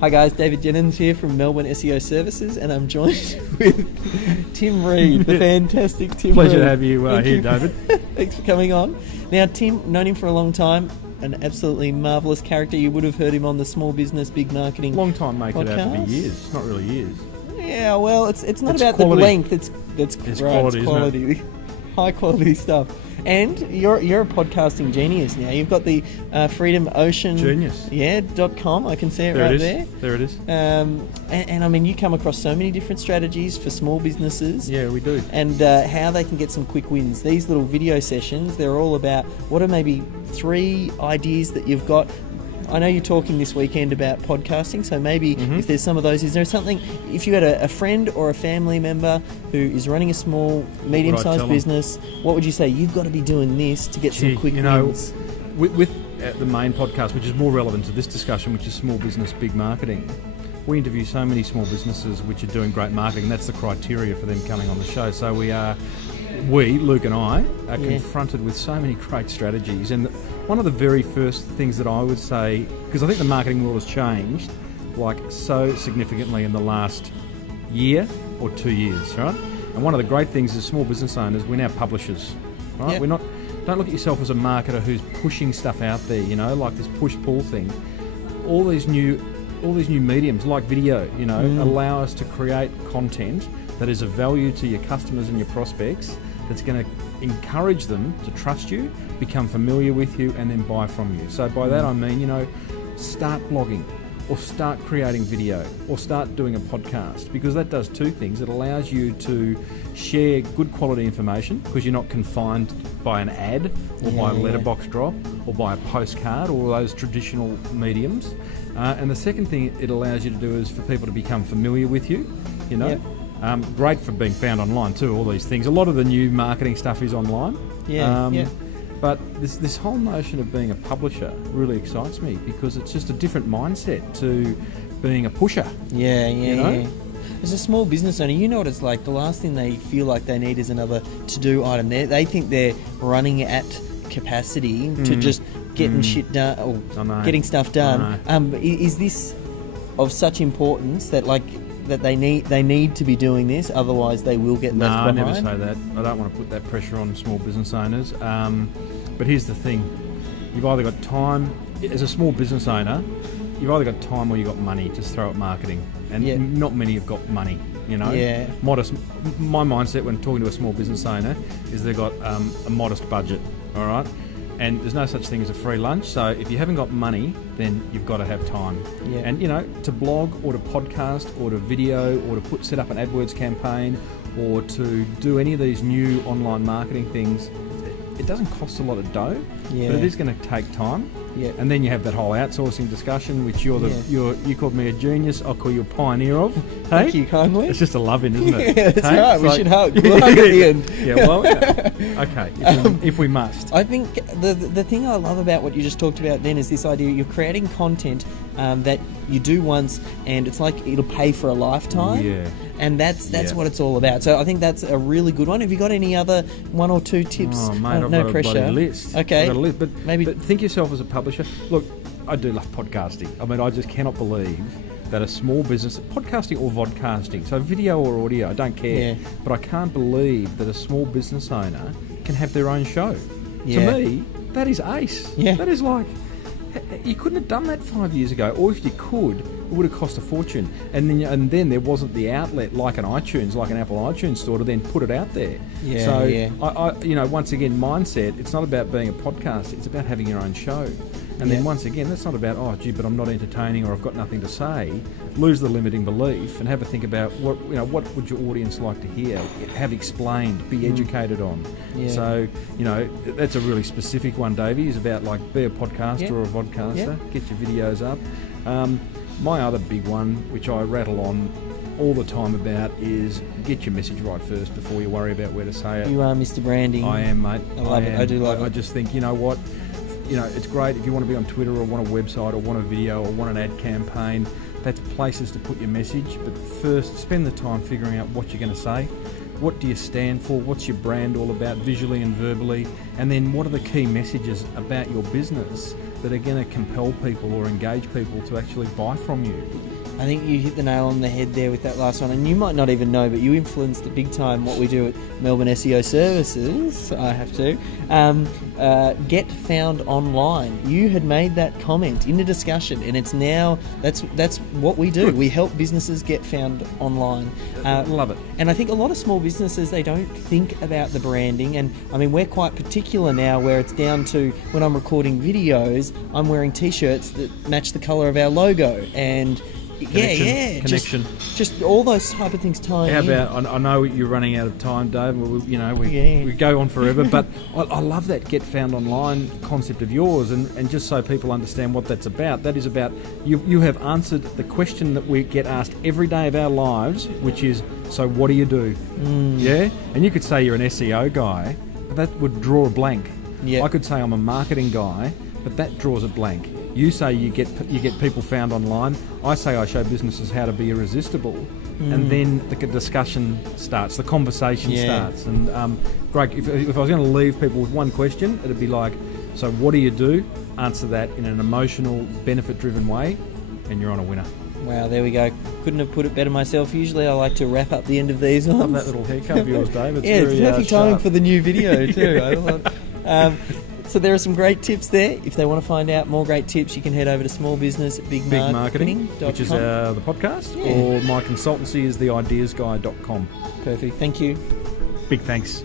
Hi guys, David Jennings here from Melbourne SEO Services, and I'm joined with Tim Reid, the fantastic Tim Pleasure Reid. to have you here, David. Thanks for coming on. Now, Tim, known him for a long time, an absolutely marvellous character. You would have heard him on the Small Business Big Marketing Long time make podcast. it out to be years, not really years. Yeah, well, it's not It's about quality. the length. It's quality, isn't quality. High quality stuff. And you're a podcasting genius now. You've got the Freedom Ocean Genius. Yeah, .com. I can see it There right it is. there. There it is. And I mean, you come across so many different strategies for small businesses. Yeah, we do. And how they can get some quick wins. These little video sessions, they're all about what are maybe 3 ideas that you've got. I know you're talking this weekend about podcasting, so maybe if there's some of those, is there something, if you had a friend or a family member who is running a small, medium-sized business, what would you say? You've got to be doing this to get some quick wins. With the main podcast, which is more relevant to this discussion, which is Small Business Big Marketing, we interview so many small businesses which are doing great marketing, and that's the criteria for them coming on the show. So Luke and I, are confronted with so many great strategies. And one of the very first things that I would say, because I think the marketing world has changed like so significantly in the last year or 2 years, right? And one of the great things as small business owners, we're now publishers, right? Yep. We're not. Don't look at yourself as a marketer who's pushing stuff out there, like this push-pull thing. All these new mediums like video, allow us to create content that is of value to your customers and your prospects, that's going to encourage them to trust you, become familiar with you, and then buy from you. So by that I mean, start blogging, or start creating video, or start doing a podcast, because that does 2 things. It allows you to share good quality information, because you're not confined by an ad, or by a letterbox drop, or by a postcard, or those traditional mediums. And the second thing it allows you to do is for people to become familiar with you, Yep. Great for being found online too, all these things. A lot of the new marketing stuff is online. But this whole notion of being a publisher really excites me, because it's just a different mindset to being a pusher. Yeah. As a small business owner, you know what it's like. The last thing they feel like they need is another to-do item. They think they're running at capacity to just getting shit done, or getting stuff done. Is this of such importance that that they need to be doing this, otherwise they will get left behind? No, I never say that. I don't want to put that pressure on small business owners. But here's the thing. You've either got time, as a small business owner, you've either got time or you've got money to throw at marketing. And not many have got money, Modest. My mindset when talking to a small business owner is they've got a modest budget, all right? And there's no such thing as a free lunch. So if you haven't got money, then you've got to have time. Yeah. And, to blog or to podcast or to video or to set up an AdWords campaign or to do any of these new online marketing things, it doesn't cost a lot of dough, but it is going to take time. Yeah. And then you have that whole outsourcing discussion, which you called me a genius, I'll call you a pioneer of. Thank you kindly. It's just a love-in, isn't it? Yeah, that's right. It's We should hug. We'll hug at the end. Okay, if we must. I think the thing I love about what you just talked about then is this idea you're creating content that you do once, and it's like it'll pay for a lifetime. Yeah. And that's what it's all about. So I think that's a really good one. Have you got any other 1 or 2 tips? Oh, mate, I've no got pressure. a bloody list. Okay. I've got a list, but maybe think yourself as a publisher. Look, I do love podcasting. I mean, I just cannot believe that a small business, podcasting or vodcasting, so video or audio, I don't care, but I can't believe that a small business owner can have their own show. To me, that is ace. Yeah. That is like, you couldn't have done that 5 years ago, or if you could, it would have cost a fortune. And then there wasn't the outlet like an iTunes, like an Apple iTunes store to then put it out there. I once again, mindset, it's not about being a podcast, it's about having your own show. And then once again, that's not about, but I'm not entertaining or I've got nothing to say. Lose the limiting belief and have a think about what would your audience like to hear, have explained, be educated on. Yeah. So, that's a really specific one, Davey, is about be a podcaster or a vodcaster, get your videos up. My other big one, which I rattle on all the time about, is get your message right first before you worry about where to say it. You are Mr. Branding. I am, mate. I love it. I do love it. I just think, what? It's great if you want to be on Twitter or want a website or want a video or want an ad campaign. That's places to put your message. But first, spend the time figuring out what you're going to say. what do you stand for, what's your brand all about visually and verbally, and then what are the key messages about your business that are going to compel people or engage people to actually buy from you. I think you hit the nail on the head there with that last one, and you might not even know, but you influenced it big time what we do at Melbourne SEO Services. I have to get found online. You had made that comment in a discussion, and it's now that's what we do. Good. We help businesses get found online. Love it. And I think a lot of small businesses, they don't think about the branding, and I mean we're quite particular now, where it's down to when I'm recording videos, I'm wearing t-shirts that match the colour of our logo, and Connection. Just all those type of things tying How in. about, I know you're running out of time, Dave, we go on forever, but I love that get found online concept of yours, and just so people understand what that's about, that is about, you have answered the question that we get asked every day of our lives, which is, so what do you do? Yeah? And you could say you're an SEO guy, but that would draw a blank. Yep. I could say I'm a marketing guy, but that draws a blank. You say you get people found online. I say I show businesses how to be irresistible, and then the discussion starts, the conversation starts. And Greg, if I was going to leave people with one question, it'd be like, so what do you do? Answer that in an emotional, benefit-driven way, and you're on a winner. Wow, there we go. Couldn't have put it better myself. Usually I like to wrap up the end of these ones. Love that little haircut of yours, Dave. It's perfect timing sharp. for the new video too. So there are some great tips there. If they want to find out more great tips, you can head over to Small Business Big Marketing, which is the podcast, or my consultancy is theideasguy.com. Perfect. Thank you. Big thanks.